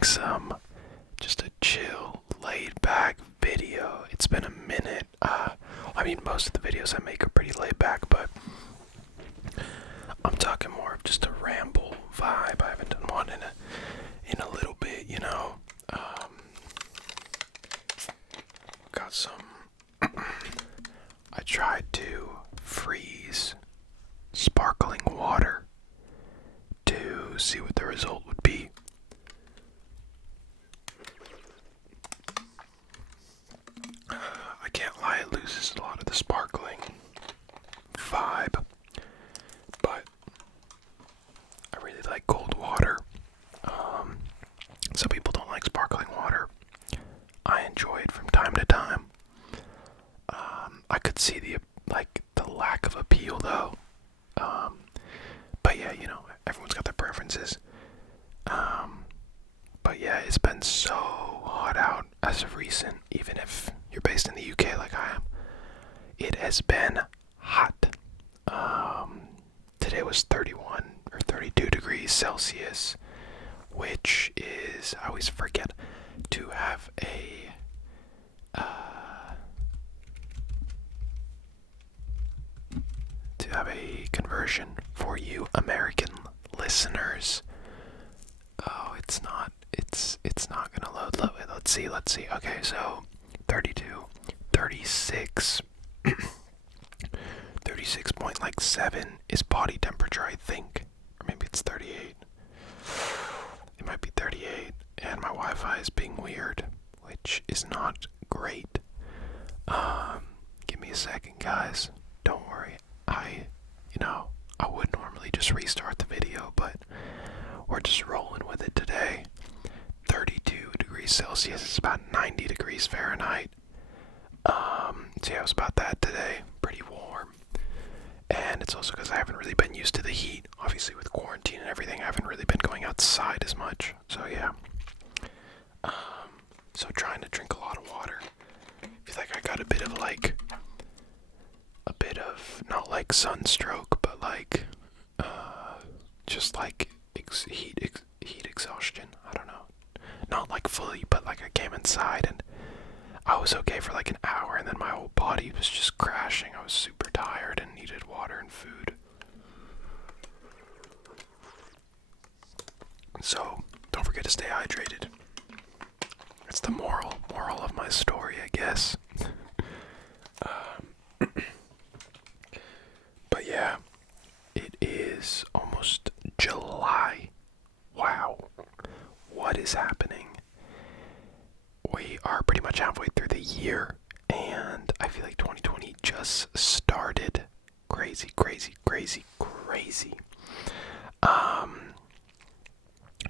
doing just a chill, laid back video. It's been a minute. Most of the videos I make are pretty laid back, but I'm talking more of just a ramble vibe. I haven't done one in a little bit, you know. Got some. I tried to freeze sparkling water to see what the result would be. I can't lie, it loses a lot of the sparkling vibe, but I really like cold water. Some people don't like sparkling water. I enjoy it from time to time. I could see the lack of appeal though. But yeah, you know, everyone's got their preferences. But yeah, it's been so hot out as of recent, even if you're based in the UK like I am. It has been hot. Today was 31 or 32 degrees Celsius, which is, I always forget to have a conversion for you American listeners. Oh, it's not gonna load. Let's see. Okay, so 32, 36, 36.7 is body temperature, I think. Or maybe it's 38. It might be 38, and my Wi-Fi is being weird, which is not great. Give me a second, guys. Don't worry. I would normally just restart the video, but we're just rolling with it today. 32 degrees Celsius is about 90 degrees Fahrenheit. So yeah, it was about that today. Pretty warm. And it's also because I haven't really been used to the heat. Obviously with quarantine and everything, I haven't really been going outside as much. So yeah. So trying to drink a lot of water. I feel like I got a bit of not like sunstroke, but just like heat exhaustion. I don't know. Not like fully, but like I came inside and I was okay for like an hour, and then my whole body was just crashing. I was super tired and needed water and food. So don't forget to stay hydrated. That's the moral of my story, I guess. But yeah, it is almost July. Wow. What is happening? We are pretty much halfway through the year, and I feel like 2020 just started. Crazy.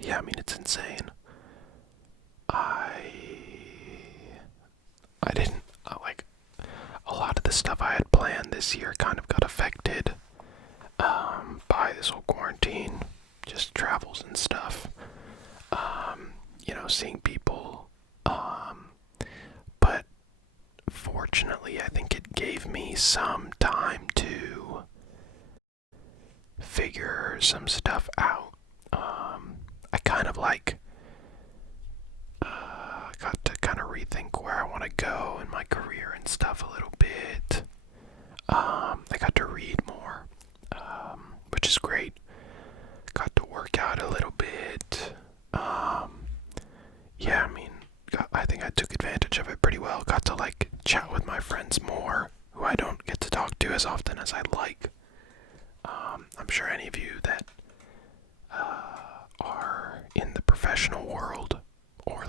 Yeah, it's insane. I didn't, a lot of the stuff I had planned this year kind of got affected by this whole quarantine, just travels and stuff, seeing people, but fortunately I think it gave me some time to figure some stuff out. I kind of got to kind of rethink where I want to go in my career and stuff a little bit. I got to read more, which is great. Got to work out a little bit. Yeah, I think I took advantage of it pretty well. Got to chat with my friends more, who I don't get to talk to as often as I'd like. I'm sure any of you that are in the professional world, or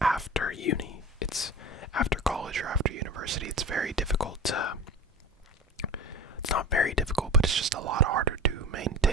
after uni, it's after college or after university, it's very difficult to, it's not very difficult, but it's just a lot harder to maintain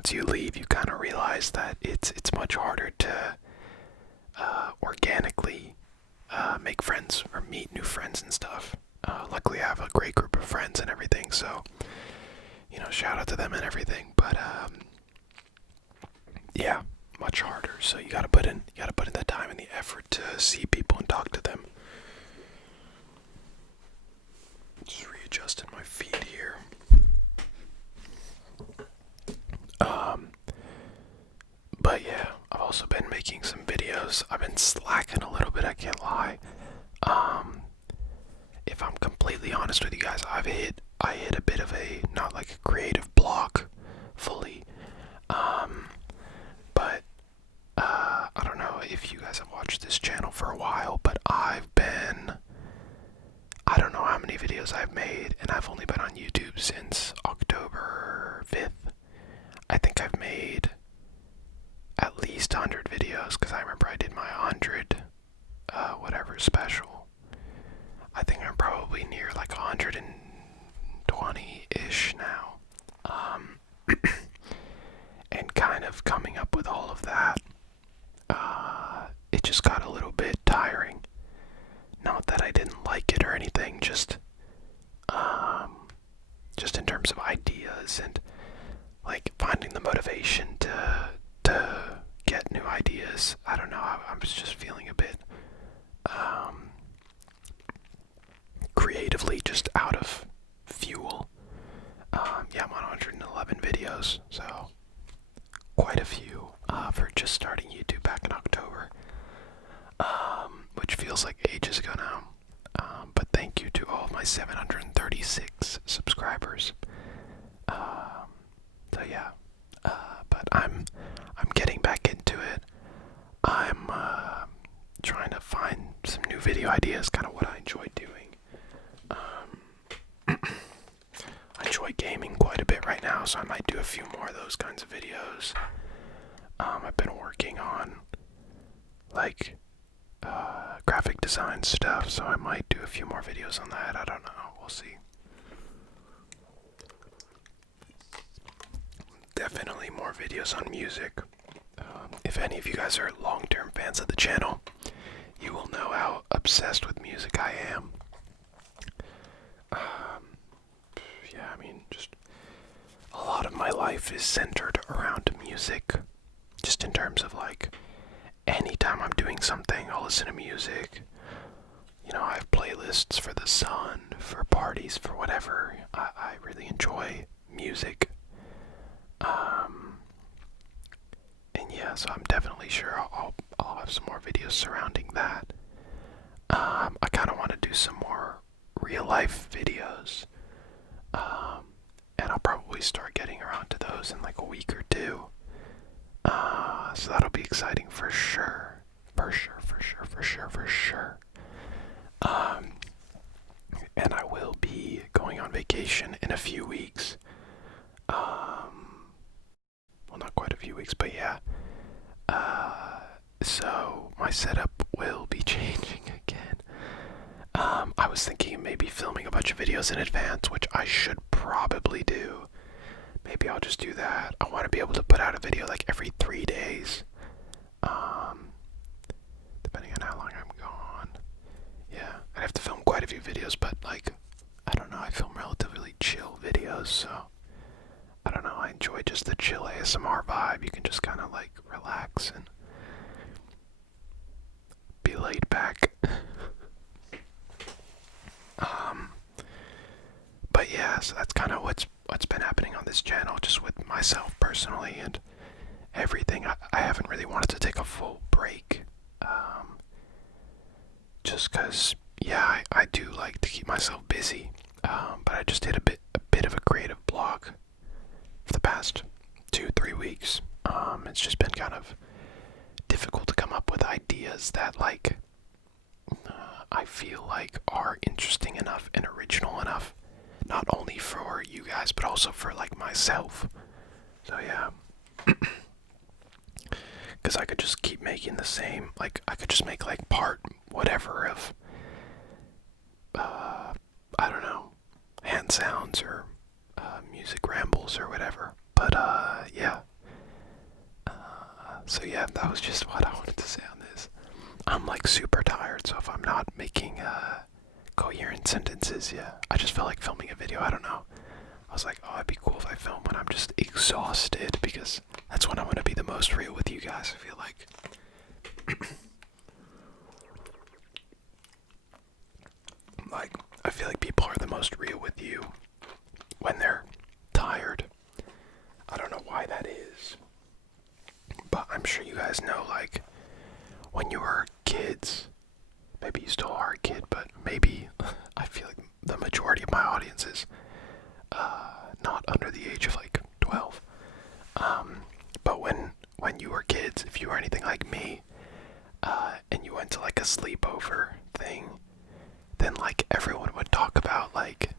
once you leave, you kind of realize that it's much harder to organically make friends or meet new friends and stuff. Luckily, I have a great group of friends and everything, so shout out to them and everything. But yeah, much harder. So you gotta put in the time and the effort to see people and talk to them. Just readjusting my feet here. But yeah, I've also been making some videos. I've been slacking a little bit, I can't lie. If I'm completely honest with you guys, I hit a bit of a, not like a creative block fully. But I don't know if you guys have watched this channel for a while, but I don't know how many videos I've made, and I've only been on YouTube since October 5th. I think I've made at least 100 videos, because I remember I did my 100 whatever special. I think I'm probably near like 120-ish now. And kind of coming up with all of that, it just got a little bit tiring. Not that I didn't like it or anything, just in terms of ideas and like finding the motivation to get new ideas. I don't know, I was just feeling a bit creatively just out of fuel. Yeah, I'm on 111 videos, so quite a few for just starting YouTube back in October, which feels like ages ago now. But thank you to all of my 736 subscribers. So yeah, but I'm getting back into it. I'm trying to find some new video ideas, kind of what I enjoy doing. I enjoy gaming quite a bit right now, so I might do a few more of those kinds of videos. I've been working on like graphic design stuff, so I might do a few more videos on that. I don't know, we'll see. Definitely more videos on music. If any of you guys are long-term fans of the channel, you will know how obsessed with music I am. Yeah, I mean, just a lot of my life is centered around music. Just in terms of like, anytime I'm doing something, I'll listen to music. I have playlists for the sun, for parties, for whatever. I really enjoy music. And yeah, so I'm definitely sure I'll have some more videos surrounding that. I kind of want to do some more real life videos. And I'll probably start getting around to those in like a week or two. So that'll be exciting for sure. For sure. And I will be going on vacation in a few weeks. Well, not quite a few weeks, but yeah. So my setup will be changing again. I was thinking of maybe filming a bunch of videos in advance, which I should probably do. Maybe I'll just do that. I want to be able to put out a video like every 3 days. Depending on how long I'm gone. Yeah, I'd have to film quite a few videos, but like, I don't know, I film relatively chill videos, so I don't know, I enjoy just the chill ASMR vibe. You can just kind of like relax and be laid back. But yeah, so that's kind of what's been happening on this channel, just with myself personally and everything. I haven't really wanted to take a full break, just because, yeah, I do like to keep myself busy, but I just hit a bit of a creative block for the past 2-3 weeks. It's just been kind of difficult to come up with ideas that like I feel like are interesting enough and original enough, not only for you guys but also for like myself. So yeah, because I could just keep making the same, like I could just make like part whatever of I don't know, hand sounds or music rambles or whatever. But yeah, So yeah, that was just what I wanted to say on this. I'm like super tired, so if I'm not making coherent sentences, yeah, I just felt like filming a video. I don't know. I was like, oh, it'd be cool if I film when I'm just exhausted, because that's when I'm gonna be the most real with you guys, I feel like. Like, I feel like people are the most real with you when they're tired. I don't know why that is, but I'm sure you guys know, like, when you were kids, maybe you still are a kid, but maybe I feel like the majority of my audience is not under the age of like 12. But when you were kids, if you were anything like me, and you went to like a sleepover thing, then like everyone would talk about like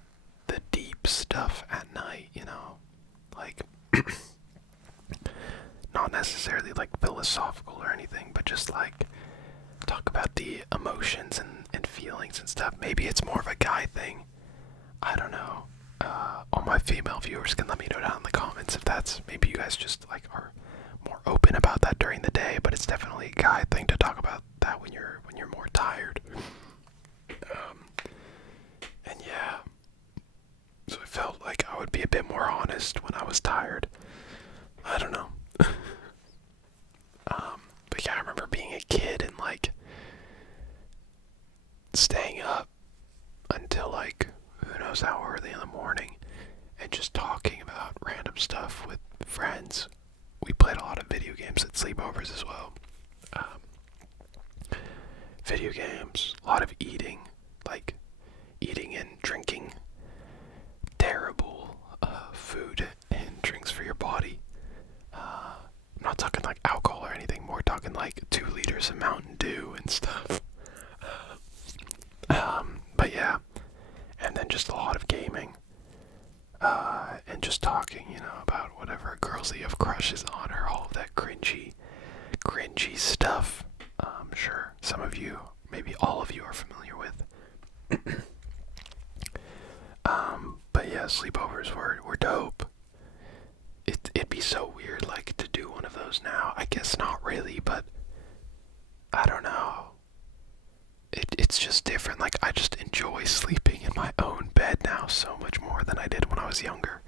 the deep stuff at night, you know, like not necessarily like philosophical or anything, but just like talk about the emotions and feelings and stuff. Maybe it's more of a guy thing. I don't know. All my female viewers can let me know down in the comments if that's, maybe you guys just like are more open about that during the day, but it's definitely a guy thing to talk about that when you're more tired. And yeah, so I felt like I would be a bit more honest when I was tired. I don't know. But yeah, I remember being a kid and like staying up until like who knows how early in the morning and just talking about random stuff with friends. We played a lot of video games at sleepovers as well. Video games, a lot of eating, like eating and drinking terrible food and drinks for your body. I'm not talking like alcohol or anything, more talking like 2 liters of Mountain Dew and stuff. But yeah, and then just a lot of gaming, and just talking, you know, about whatever girls that you have crushes on, or all of that cringy stuff. I'm sure some of you, maybe all of you, are familiar with. But yeah, sleepovers were dope. It'd be so weird, like, to do one of those now. I guess not really, but I don't know. It's just different. Like, I just enjoy sleeping in my own bed now so much more than I did when I was younger.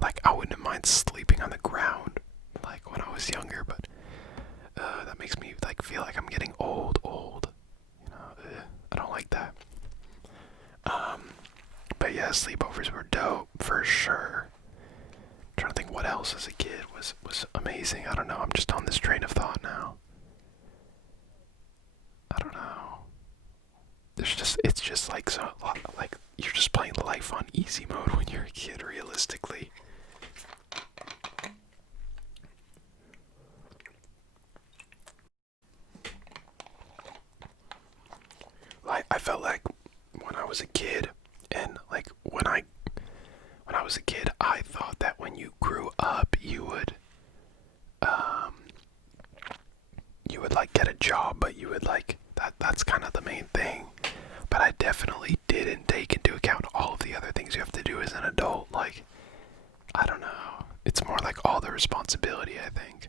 Like, I wouldn't mind sleeping on the ground, like, when I was younger, but that makes me, like, feel like I'm getting old. You know, I don't like that. But yeah, sleepovers were dope, for sure. I'm trying to think what else as a kid was amazing. I don't know, I'm just on this train of thought now. I don't know. It's just like so, like you're just playing life on easy mode when you're a kid, realistically. Like, I felt like when I was a kid, and like when I was a kid, I thought that when you grew up, you would like get a job, but you would like that's kind of the main thing. But I definitely didn't take into account all of the other things you have to do as an adult. Like, I don't know. It's more like all the responsibility, I think,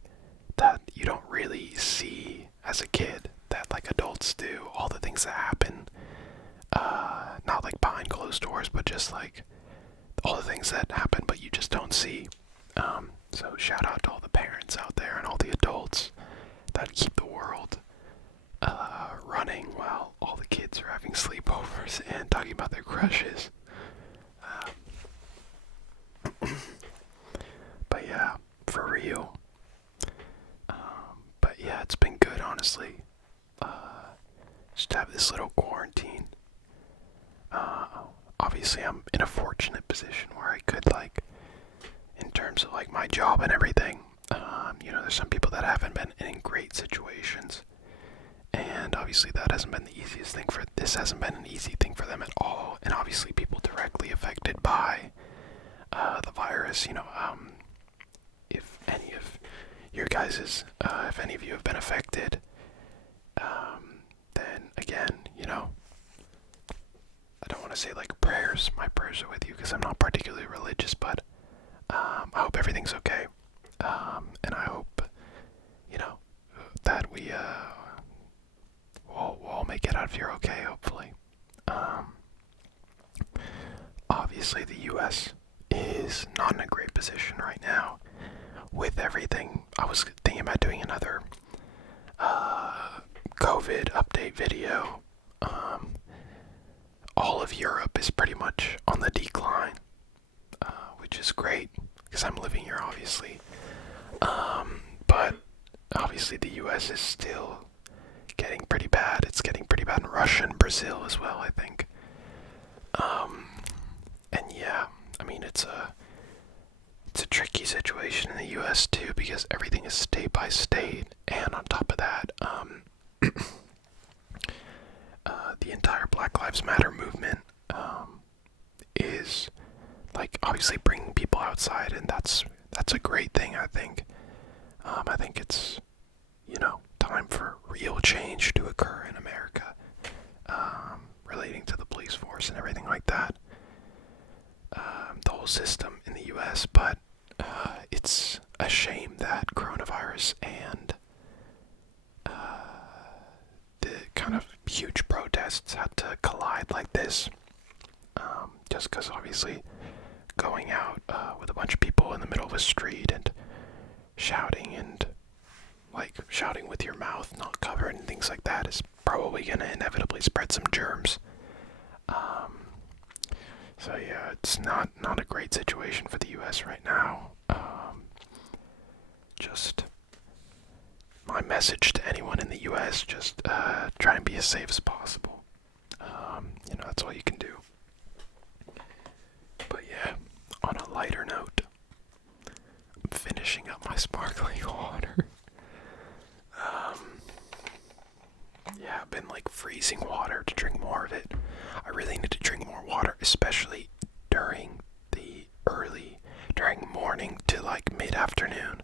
that you don't really see as a kid that like adults do. All the things that happen, not like behind closed doors, but just like all the things that happen but you just don't see. So shout out to all the parents out there and all the adults that keep the world running while all the kids are having sleepovers and talking about their crushes. But yeah, for real. But yeah, it's been good, honestly. Just to have this little quarantine. Obviously, I'm in a fortunate position where I could, like, in terms of like my job and everything. You know, there's some people that haven't been in great situations, and obviously that hasn't been the easiest thing for this hasn't been an easy thing for them at all. And obviously people directly affected by the virus. You know, if any of your guys's, if any of you have been affected, then again, you know, I don't want to say like prayers. My prayers are with you because I'm not particularly religious, but I hope everything's okay. And I hope, you know, not in a great position right now with everything. I was thinking about doing another COVID update video. All of Europe is pretty much on the decline, which is great because I'm living here, obviously. But obviously the US is still getting pretty bad. It's getting pretty bad in Russia and Brazil as well, I think. And yeah, I mean, it's a tricky situation in the US too, because everything is state by state, and on top of that, the entire Black Lives Matter movement is like obviously bringing people outside, and that's a great thing, I think. I think it's, time for real change to occur in America, relating to the police force and everything like that. The whole system in the US, but it's a shame that coronavirus and the kind of huge protests had to collide like this. Just because obviously going out with a bunch of people in the middle of a street and shouting with your mouth not covered and things like that is probably going to inevitably spread some germs. So yeah, it's not a great situation for the US right now. Just my message to anyone in the US, just try and be as safe as possible. That's all you can do. But yeah, on a lighter note, I'm finishing up my sparkling water. Yeah, I've been freezing water to drink more of it. I really need to drink more water, especially during morning to mid-afternoon.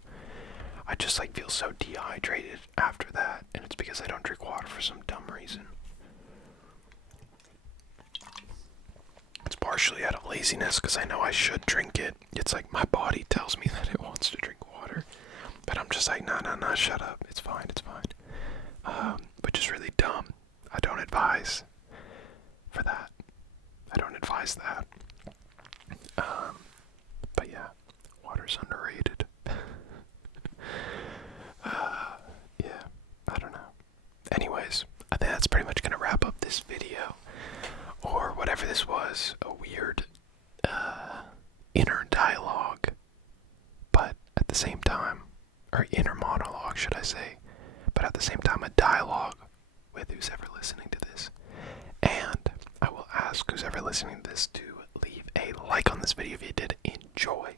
I just feel so dehydrated after that, and it's because I don't drink water for some dumb reason. It's partially out of laziness, because I know I should drink it. It's my body tells me that it wants to drink water, but I'm just no, shut up, it's fine. Which is really dumb. I don't advise for that. I don't advise that. But yeah, water's underrated. Yeah, I don't know. Anyways, I think that's pretty much gonna wrap up this video, or whatever this was, a weird inner dialogue, but at the same time, or inner monologue, should I say, but at the same time a dialogue with who's ever listening to this. And I will ask who's ever listening to this to leave a like on this video if you did enjoy.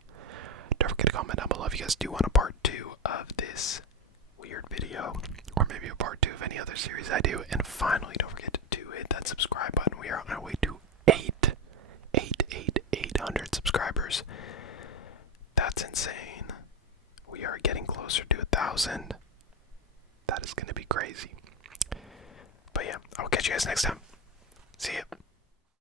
Don't forget to comment down below if you guys do want a part 2 of this weird video, or maybe a part 2 of any other series I do. And finally, don't forget to hit that subscribe button. We are on our way to 800 subscribers. That's insane. We are getting closer to 1,000. That is going to be crazy. But yeah, I will catch you guys next time. See ya.